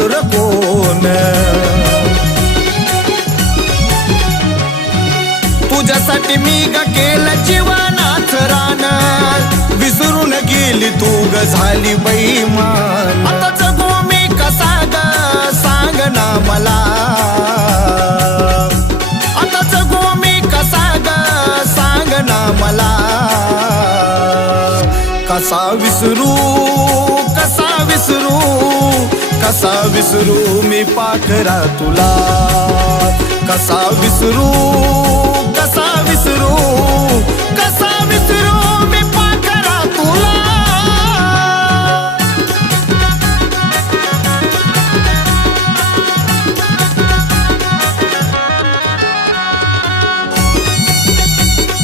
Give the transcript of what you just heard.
दुसर कोण. तुझ्यासाठी मी ग केलं जीवनाच रान, विसरून गेली तू ग झाली बेईमान. आता जगू मी कसा ग सांग ना मला, आता जगू मी कसा ग सांग ना मला. कसा विसरू कसा विसरू कसा विसरू मी पाखरा तुला. कसा विसरू कसा विसरू